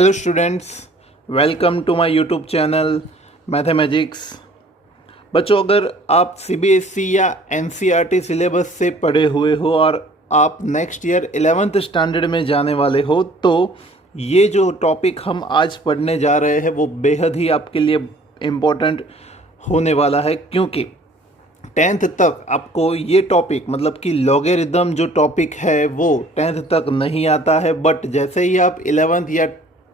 Hello students, welcome to my YouTube channel mathematics. बच्चों, अगर आप सीबीएसई या एनसीईआरटी सिलेबस से पढ़े हुए हो और आप नेक्स्ट ईयर 11th स्टैंडर्ड में जाने वाले हो तो ये जो टॉपिक हम आज पढ़ने जा रहे हैं वो बेहद ही आपके लिए इम्पोर्टेंट होने वाला है, क्योंकि 10th तक आपको ये टॉपिक मतलब कि लॉगरिदम जो टॉपिक है वो 10th तक नहीं आता है। बट जैसे ही आप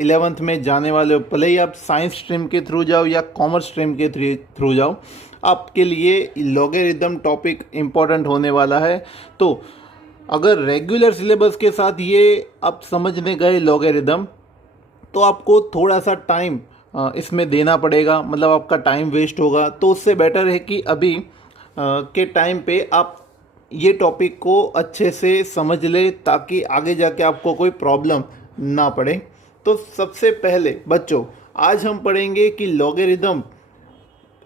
11th में जाने वाले हो, भले ही आप साइंस स्ट्रीम के थ्रू जाओ या कॉमर्स स्ट्रीम के थ्रू जाओ, आपके लिए लॉगरिदम टॉपिक इम्पॉर्टेंट होने वाला है। तो अगर रेगुलर सिलेबस के साथ ये आप समझने गए लॉगरिदम, तो आपको थोड़ा सा टाइम इसमें देना पड़ेगा, मतलब आपका टाइम वेस्ट होगा। तो उससे बेटर है कि अभी के टाइम पे आप ये टॉपिक को अच्छे से समझ ले, ताकि आगे जाके आपको कोई प्रॉब्लम ना पड़े। तो सबसे पहले बच्चों, आज हम पढ़ेंगे कि लॉगरिदम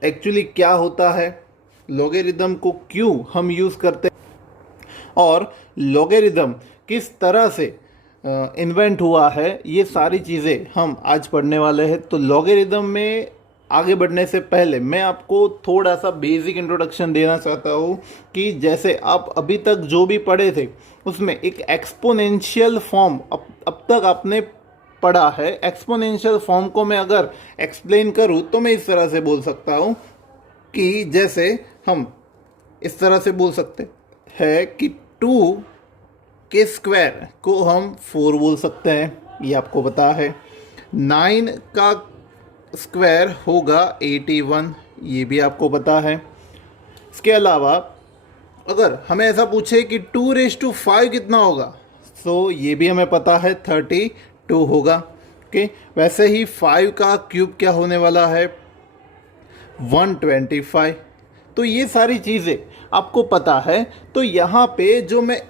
एक्चुअली क्या होता है, लॉगरिदम को क्यों हम यूज़ करते हैं और लॉगरिदम किस तरह से इन्वेंट हुआ है। ये सारी चीज़ें हम आज पढ़ने वाले हैं। तो लॉगरिदम में आगे बढ़ने से पहले मैं आपको थोड़ा सा बेसिक इंट्रोडक्शन देना चाहता हूँ कि जैसे आप अभी तक जो भी पढ़े थे उसमें एक एक्सपोनेंशियल फॉर्म अब तक आपने पढ़ा है। एक्सपोनेंशियल फॉर्म को मैं अगर एक्सप्लेन करूँ तो मैं इस तरह से बोल सकता हूँ कि जैसे हम इस तरह से बोल सकते हैं कि 2 के स्क्वायर को हम 4 बोल सकते हैं, ये आपको पता है। 9 का स्क्वायर होगा 81, ये भी आपको पता है। इसके अलावा अगर हमें ऐसा पूछे कि 2⁵ कितना होगा, तो ये भी हमें पता है 32 होगा। ओके, वैसे ही 5 का क्यूब क्या होने वाला है 125। तो ये सारी चीज़ें आपको पता है। तो यहाँ पे जो मैं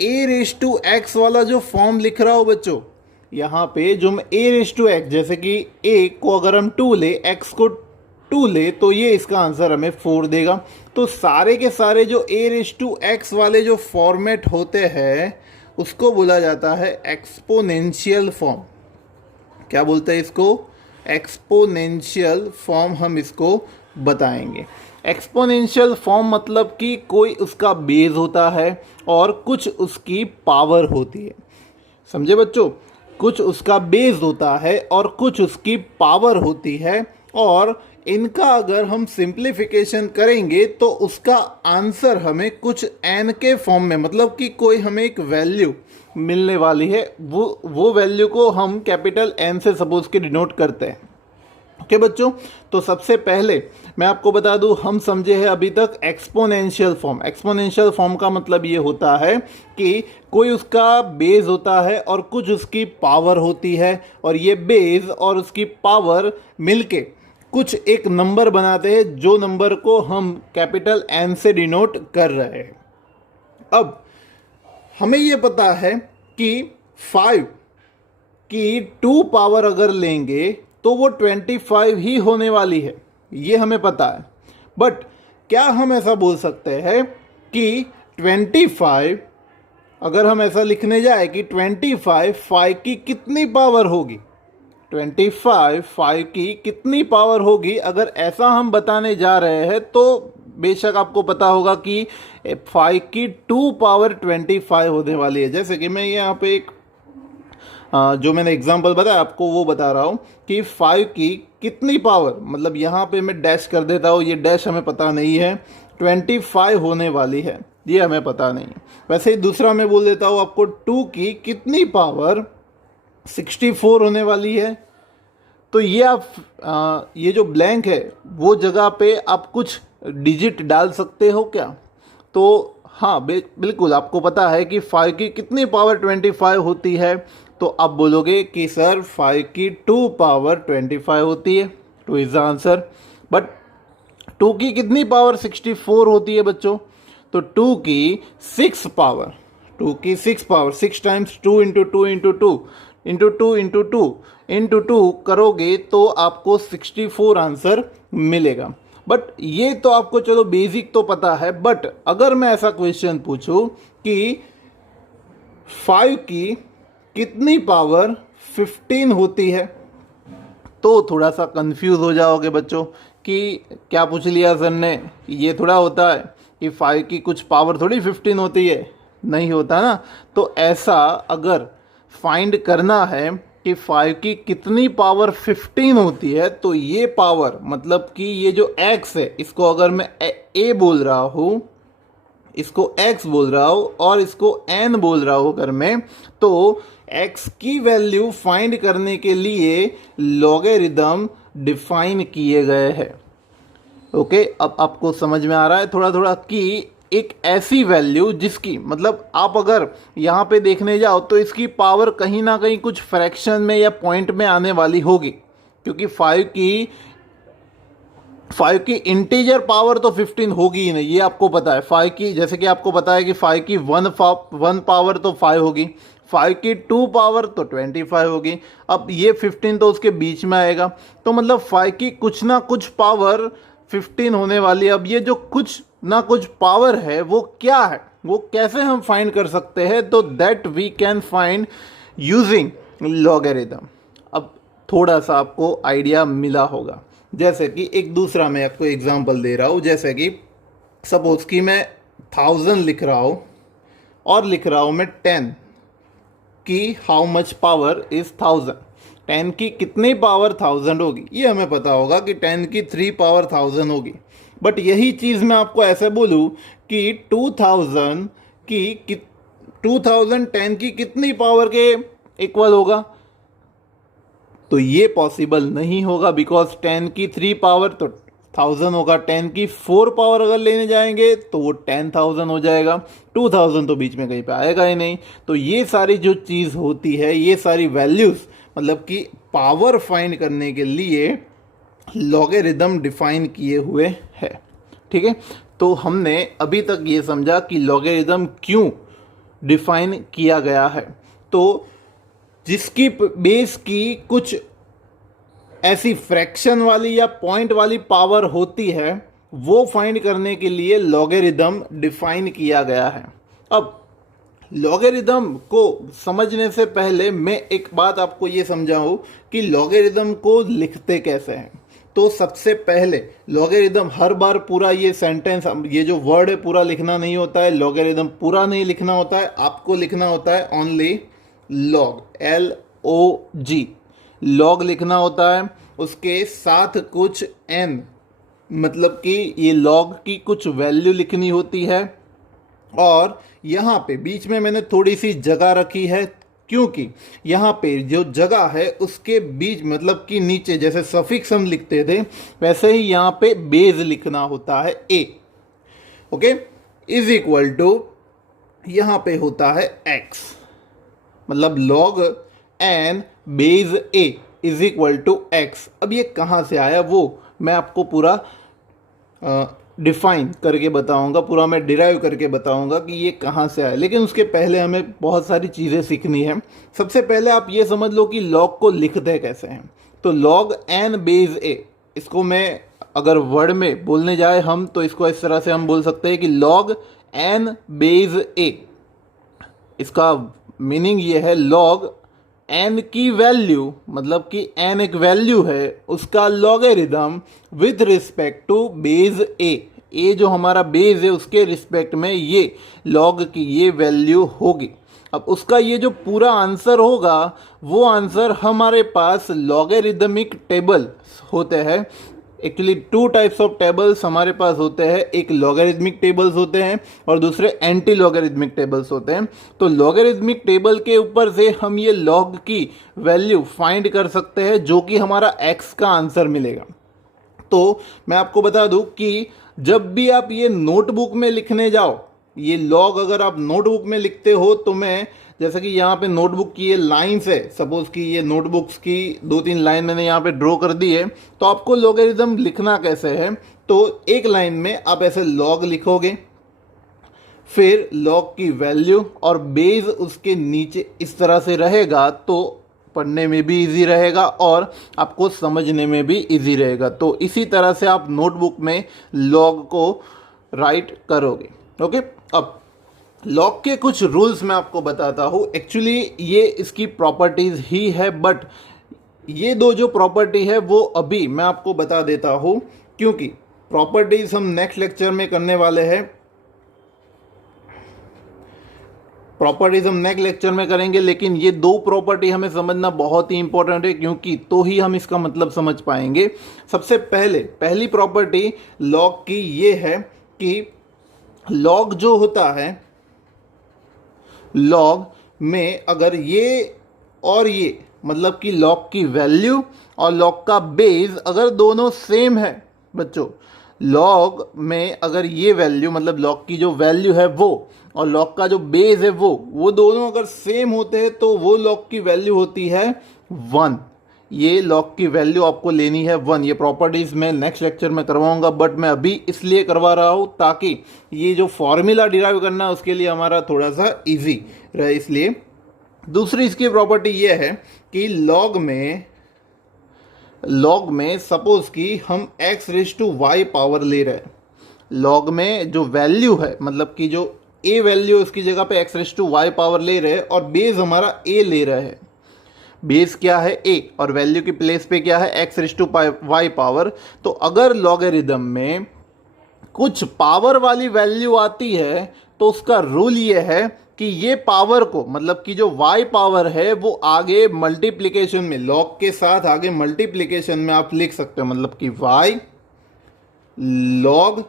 a⁵x वाला जो फॉर्म लिख रहा हूँ बच्चों, यहाँ पे जो मैं a⁵x, जैसे कि a को अगर हम 2 ले, x को 2 ले, तो ये इसका आंसर हमें 4 देगा। तो सारे के सारे जो a⁵x वाले जो फॉर्मेट होते हैं उसको बोला जाता है एक्सपोनेंशियल फॉर्म। क्या बोलते हैं इसको? एक्सपोनेंशियल फॉर्म हम इसको बताएंगे। एक्सपोनेंशियल फॉर्म मतलब कि कोई उसका बेस होता है और कुछ उसकी पावर होती है। समझे बच्चों? कुछ उसका बेस होता है और कुछ उसकी पावर होती है, और इनका अगर हम सिंप्लीफिकेशन करेंगे तो उसका आंसर हमें कुछ n के फॉर्म में, मतलब कि कोई हमें एक वैल्यू मिलने वाली है, वो वैल्यू को हम कैपिटल N से सपोज के डिनोट करते हैं। ओके बच्चों, तो सबसे पहले मैं आपको बता दूं, हम समझे हैं अभी तक एक्सपोनेंशियल फॉर्म। एक्सपोनेंशियल फॉर्म का मतलब ये होता है कि कोई उसका बेस होता है और कुछ उसकी पावर होती है, और ये बेस और उसकी पावर मिलके कुछ एक नंबर बनाते हैं, जो नंबर को हम कैपिटल N से डिनोट कर रहे हैं। अब हमें ये पता है कि 5 की 2 पावर अगर लेंगे तो वो 25 ही होने वाली है, ये हमें पता है। बट क्या हम ऐसा बोल सकते हैं कि 25, अगर हम ऐसा लिखने जाए कि 25 5 की कितनी पावर होगी, 25 5 की कितनी पावर होगी, अगर ऐसा हम बताने जा रहे हैं तो बेशक आपको पता होगा कि 5 की 2 पावर 25 होने वाली है। जैसे कि मैं यहाँ पे एक जो मैंने एग्जांपल बताया आपको वो बता रहा हूँ कि 5 की कितनी पावर, मतलब यहाँ पे मैं डैश कर देता हूँ, ये डैश हमें पता नहीं है, 25 होने वाली है, ये हमें पता नहीं है। वैसे ही दूसरा मैं बोल देता हूँ आपको 2 की कितनी पावर 64 होने वाली है। तो ये आप ये जो ब्लैंक है वो जगह पे आप कुछ डिजिट डाल सकते हो क्या? तो हाँ, बिल्कुल आपको पता है कि 5 की कितनी पावर 25 होती है, तो आप बोलोगे कि सर 5 की 2 पावर 25 होती है, 2 इज द आंसर। बट 2 की कितनी पावर 64 होती है बच्चों? तो 2 की 6 पावर, 2 की 6 power, 6 times 2 into 2 into 2 into 2 into 2 into 2 करोगे तो आपको 64 आंसर मिलेगा। बट ये तो आपको चलो बेसिक तो पता है। बट अगर मैं ऐसा क्वेश्चन पूछूं कि 5 की कितनी पावर 15 होती है तो थोड़ा सा कंफ्यूज हो जाओगे बच्चों कि क्या पूछ लिया सर ने, ये थोड़ा होता है कि 5 की कुछ पावर थोड़ी 15 होती है, नहीं होता ना। तो ऐसा अगर फाइंड करना है कि 5 की कितनी पावर 15 होती है, तो ये पावर मतलब कि ये जो x है इसको अगर मैं a बोल रहा हूँ, इसको x बोल रहा हूँ और इसको n बोल रहा हूँ अगर मैं, तो x की वैल्यू फाइंड करने के लिए लॉगरिदम डिफाइन किए गए हैं। ओके, अब आपको समझ में आ रहा है थोड़ा थोड़ा कि एक ऐसी वैल्यू जिसकी मतलब आप अगर यहाँ पे देखने जाओ तो इसकी पावर कहीं ना कहीं कुछ फ्रैक्शन में या पॉइंट में आने वाली होगी, क्योंकि 5 की इंटीजर पावर तो 15 होगी ही नहीं, ये आपको पता है। 5 की, जैसे कि आपको पता है कि 5 की 1 पावर तो 5 होगी, 5 की 2 पावर तो 25 होगी। अब ये 15 तो उसके बीच में आएगा, तो मतलब 5 की कुछ ना कुछ पावर 15 होने वाली है। अब ये जो कुछ ना कुछ पावर है वो क्या है, वो कैसे हम फाइंड कर सकते हैं, तो that we can find using logarithm. अब थोड़ा सा आपको आइडिया मिला होगा। जैसे कि एक दूसरा मैं आपको एग्जांपल दे रहा हूँ, जैसे कि सपोज कि मैं 1000 लिख रहा हूँ और लिख रहा हूँ मैं 10 की हाउ मच पावर इज 1000, 10 की कितनी पावर 1000 होगी, ये हमें पता होगा कि 10 की 3 पावर 1000 होगी। बट यही चीज़ मैं आपको ऐसे बोलूँ कि 2000 10 की कितनी पावर के इक्वल होगा, तो ये पॉसिबल नहीं होगा, बिकॉज 10 की 3 पावर तो 1000 होगा, 10 की 4 पावर अगर लेने जाएंगे तो वो 10,000 हो जाएगा, 2000 तो बीच में कहीं पे आएगा ही नहीं। तो ये सारी जो चीज़ होती है, ये सारी वैल्यूज़ मतलब कि पावर फाइंड करने के लिए लॉगरिदम डिफाइन किए हुए है। ठीक है, तो हमने अभी तक ये समझा कि लॉगरिदम क्यों डिफाइन किया गया है। तो जिसकी बेस की कुछ ऐसी फ्रैक्शन वाली या पॉइंट वाली पावर होती है, वो फाइंड करने के लिए लॉगरिदम डिफाइन किया गया है। अब लॉगरिदम को समझने से पहले मैं एक बात आपको ये समझाऊं कि लॉगरिदम को लिखते कैसे हैं। तो सबसे पहले लॉगरिदम हर बार पूरा ये सेंटेंस, ये जो वर्ड है पूरा लिखना नहीं होता है, लॉगरिदम पूरा नहीं लिखना होता है, आपको लिखना होता है ओनली लॉग, LOG, लॉग लिखना होता है। उसके साथ कुछ n, मतलब कि ये लॉग की कुछ वैल्यू लिखनी होती है। और यहाँ पे बीच में मैंने थोड़ी सी जगह रखी है, क्योंकि यहाँ पे जो जगह है उसके बीच मतलब कि नीचे जैसे सफिक्स हम लिखते थे वैसे ही यहाँ पे बेस लिखना होता है a। Okay, is equal to यहाँ पे होता है x, मतलब log n base a is equal to x। अब ये कहाँ से आया वो मैं आपको पूरा डिफाइन करके बताऊंगा, पूरा मैं डिराइव करके बताऊंगा कि ये कहाँ से आया। लेकिन उसके पहले हमें बहुत सारी चीज़ें सीखनी है। सबसे पहले आप ये समझ लो कि log को लिखते कैसे हैं। तो log n बेस a, इसको मैं अगर वर्ड में बोलने जाए हम तो इसको इस तरह से हम बोल सकते हैं कि log n बेस a, इसका मीनिंग ये है log n की वैल्यू, मतलब कि n एक वैल्यू है, उसका logarithm with respect to base a जो हमारा बेस है उसके रिस्पेक्ट में ये log की ये वैल्यू होगी। अब उसका ये जो पूरा आंसर होगा वो आंसर हमारे पास लॉगरिदमिक टेबल होते हैं। एक्चुअली 2 टाइप्स ऑफ टेबल्स हमारे पास होते हैं, एक लॉगरिदमिक टेबल्स होते हैं और दूसरे एंटी लॉगरिदमिक टेबल्स होते हैं। तो लॉगरिदमिक टेबल के ऊपर से हम ये लॉग की वैल्यू फाइंड कर सकते हैं जो कि हमारा x का आंसर मिलेगा। तो मैं आपको बता दूं कि जब भी आप ये नोटबुक में लिखने जाओ, ये लॉग अगर आप नोटबुक में लिखते हो तो मैं जैसे कि यहाँ पे नोटबुक की ये लाइंस है, सपोज कि ये नोटबुक्स की 2-3 लाइन मैंने यहाँ पे ड्रॉ कर दी है। तो आपको लॉगरिदम लिखना कैसे है, तो एक लाइन में आप ऐसे लॉग लिखोगे, फिर लॉग की वैल्यू और बेस उसके नीचे इस तरह से रहेगा, तो पढ़ने में भी इजी रहेगा और आपको समझने में भी इजी रहेगा। तो इसी तरह से आप नोटबुक में लॉग को राइट करोगे। ओके, अब लॉग के कुछ रूल्स मैं आपको बताता हूँ। एक्चुअली ये इसकी प्रॉपर्टीज़ ही है, बट ये दो जो प्रॉपर्टी है वो अभी मैं आपको बता देता हूँ, क्योंकि प्रॉपर्टीज़ हम नेक्स्ट लेक्चर में करने वाले हैं। प्रॉपर्टीज हम नेक्स्ट लेक्चर में करेंगे, लेकिन ये दो प्रॉपर्टी हमें समझना बहुत ही इंपॉर्टेंट है, क्योंकि तो ही हम इसका मतलब समझ पाएंगे। सबसे पहली प्रॉपर्टी लॉग की ये है कि लॉग जो होता है, लॉग में अगर ये और ये मतलब कि लॉग की वैल्यू और लॉग का बेस अगर दोनों सेम है बच्चों, लॉग में अगर ये वैल्यू मतलब लॉग की जो वैल्यू है वो और लॉग का जो बेस है वो दोनों अगर सेम होते हैं तो वो लॉग की वैल्यू होती है 1। ये लॉग की वैल्यू आपको लेनी है 1। ये प्रॉपर्टीज मैं नेक्स्ट लेक्चर में करवाऊंगा, बट मैं अभी इसलिए करवा रहा हूँ ताकि ये जो फॉर्मूला डिराइव करना है उसके लिए हमारा थोड़ा सा इजी रहे, इसलिए। दूसरी इसकी प्रॉपर्टी ये है कि लॉग में सपोज कि हम x⁻y पावर ले रहे हैं। लॉग में जो वैल्यू है मतलब कि जो a वैल्यू उसकी जगह पे x⁻y पावर ले रहे हैं और बेस हमारा a ले रहे हैं। बेस क्या है a और वैल्यू की प्लेस पे क्या है x⁻y पावर। तो अगर लॉगरिदम में कुछ पावर वाली वैल्यू आती है तो उसका रूल ये है कि ये पावर को मतलब कि जो y पावर है वो आगे मल्टीप्लिकेशन में लॉग के साथ आगे मल्टीप्लिकेशन में आप लिख सकते हो, मतलब कि y लॉग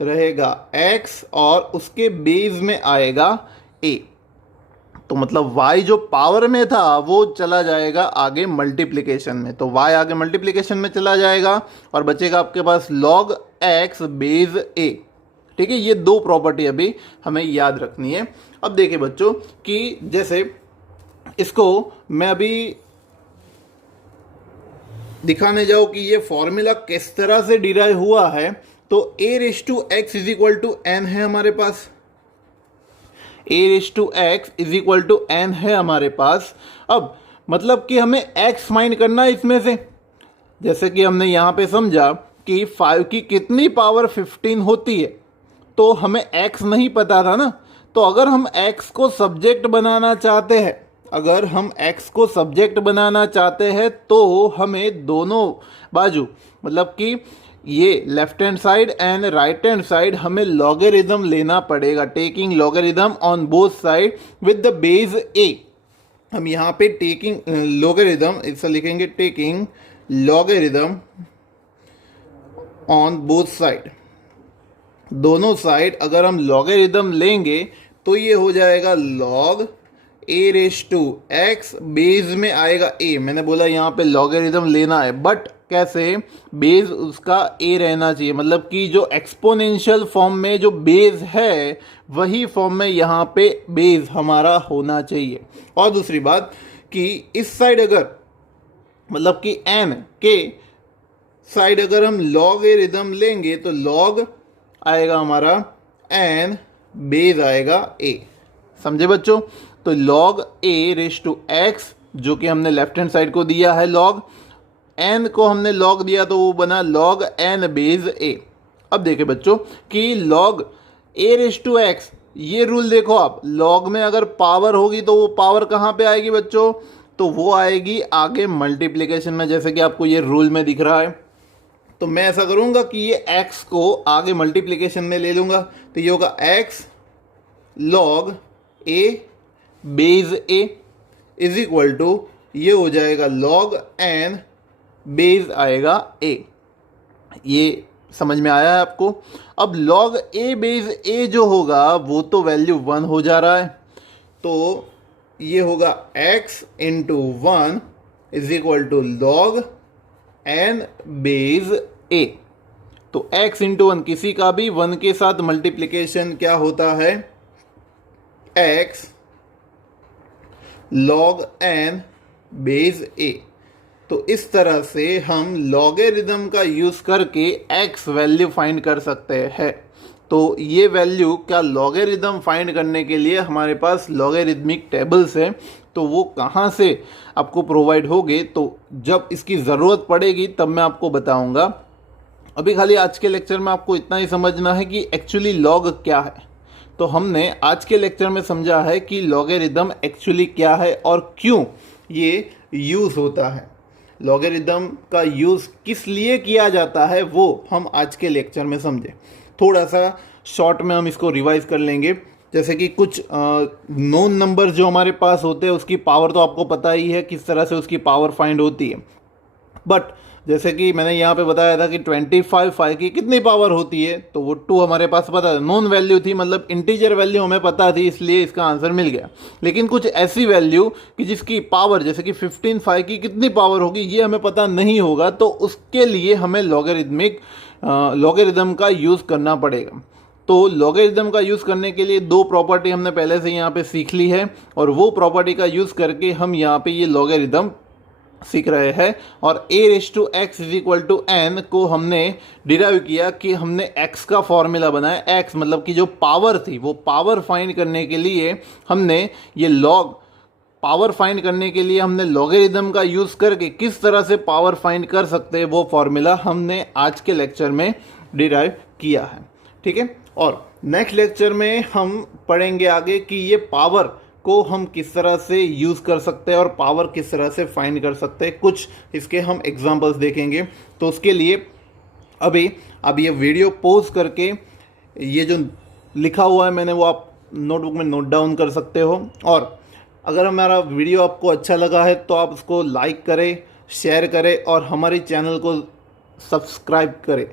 रहेगा x और उसके बेस में आएगा a। तो मतलब y जो पावर में था वो चला जाएगा आगे मल्टीप्लिकेशन में, तो y आगे मल्टीप्लिकेशन में चला जाएगा और बचेगा आपके पास log x बेस a। ठीक है, ये दो प्रॉपर्टी अभी हमें याद रखनी है। अब देखिए बच्चों कि जैसे इसको मैं अभी दिखाने जाऊं कि ये फॉर्मूला किस तरह से डिराइव हुआ है, तो a⁻x n है हमारे पास, a⁻x n है हमारे पास। अब मतलब कि हमें x फाइंड करना है इसमें से। जैसे कि हमने यहाँ पे समझा कि 5 की कितनी पावर 15 होती है, तो हमें x नहीं पता था ना। तो अगर हम x को सब्जेक्ट बनाना चाहते हैं तो हमें दोनों बाजू मतलब कि ये left hand side and right hand side हमें लॉगरिदम लेना पड़ेगा, taking logarithm on both side with the base a। हम यहाँ पे टेकिंग लॉगरिदम ऐसा लिखेंगे, taking logarithm on both side, दोनों साइड अगर हम लॉगरिदम लेंगे तो ये हो जाएगा log a⁻x बेस में आएगा a। मैंने बोला यहाँ पे लॉगरिदम लेना है, बट कैसे, बेस उसका a रहना चाहिए, मतलब कि जो एक्सपोनेंशियल फॉर्म में जो बेस है वही फॉर्म में यहाँ पे बेस हमारा होना चाहिए। और दूसरी बात कि इस साइड अगर मतलब कि n के साइड अगर हम लॉगरिदम लेंगे तो log आएगा हमारा n बेस आएगा a। समझे बच्चों? तो log a⁻x जो कि हमने लेफ्ट हैंड साइड को दिया है log, n को हमने log दिया तो वो बना log n बेस a। अब देखें बच्चों कि log a⁻x, ये रूल देखो आप, log में अगर पावर होगी तो वो पावर कहाँ पे आएगी बच्चों, तो वो आएगी आगे मल्टीप्लिकेशन में, जैसे कि आपको ये रूल में दिख रहा है। तो मैं ऐसा करूंगा कि ये x को आगे मल्टीप्लिकेशन में ले लूंगा, तो ये होगा x log a base a is equal to ये हो जाएगा log n बेस आएगा a। ये समझ में आया है आपको? अब log a बेस a जो होगा वो तो वैल्यू 1 हो जा रहा है, तो ये होगा x into 1 is equal to log n base a। तो x इंटू 1 किसी का भी 1 के साथ मल्टीप्लिकेशन क्या होता है, x log n base a। तो इस तरह से हम लॉगरिदम का यूज़ करके x वैल्यू फाइंड कर सकते हैं। तो ये वैल्यू क्या लॉगरिदम फाइंड करने के लिए हमारे पास लॉगरिदमिक टेबल्स है, तो वो कहाँ से आपको प्रोवाइड होगे, तो जब इसकी ज़रूरत पड़ेगी तब मैं आपको बताऊंगा। अभी खाली आज के लेक्चर में आपको इतना ही समझना है कि एक्चुअली लॉग क्या है। तो हमने आज के लेक्चर में समझा है कि लॉगरिदम एक्चुअली क्या है और क्यों ये यूज़ होता है। लॉगरिदम का यूज़ किस लिए किया जाता है वो हम आज के लेक्चर में समझे। थोड़ा सा शॉर्ट में हम इसको रिवाइज कर लेंगे। जैसे कि कुछ नोन नंबर जो हमारे पास होते हैं उसकी पावर तो आपको पता ही है किस तरह से उसकी पावर फाइंड होती है। बट जैसे कि मैंने यहाँ पे बताया था कि 25 की कितनी पावर होती है, तो वो 2 हमारे पास पता था, नॉन वैल्यू थी, मतलब इंटीजर वैल्यू हमें पता थी, इसलिए इसका आंसर मिल गया। लेकिन कुछ ऐसी वैल्यू कि जिसकी पावर जैसे कि 15 की कितनी पावर होगी ये हमें पता नहीं होगा, तो उसके लिए हमें लॉगरिदम का यूज़ करना पड़ेगा। तो लॉगरिदम का यूज़ करने के लिए 2 प्रॉपर्टी हमने पहले से यहाँ पे सीख ली है, और वो प्रॉपर्टी का यूज़ करके हम यहाँ पे ये लॉगरिदम सीख रहे हैं। और a⁴x n को हमने डिराइव किया कि हमने x का फॉर्मूला बनाया। x मतलब कि जो पावर थी वो पावर फाइंड करने के लिए हमने ये पावर फाइंड करने के लिए हमने लॉगरिदम का यूज़ करके किस तरह से पावर फाइंड कर सकते हैं वो फॉर्मूला हमने आज के लेक्चर में डिराइव किया है। ठीक है, और नेक्स्ट लेक्चर में हम पढ़ेंगे आगे कि ये पावर को हम किस तरह से यूज़ कर सकते हैं और पावर किस तरह से फाइंड कर सकते हैं। कुछ इसके हम एग्जांपल्स देखेंगे। तो उसके लिए अभी अब ये वीडियो पॉज करके ये जो लिखा हुआ है मैंने वो आप नोटबुक में नोट डाउन कर सकते हो। और अगर हमारा वीडियो आपको अच्छा लगा है तो आप उसको लाइक करें, शेयर करें और हमारे चैनल को सब्सक्राइब करें।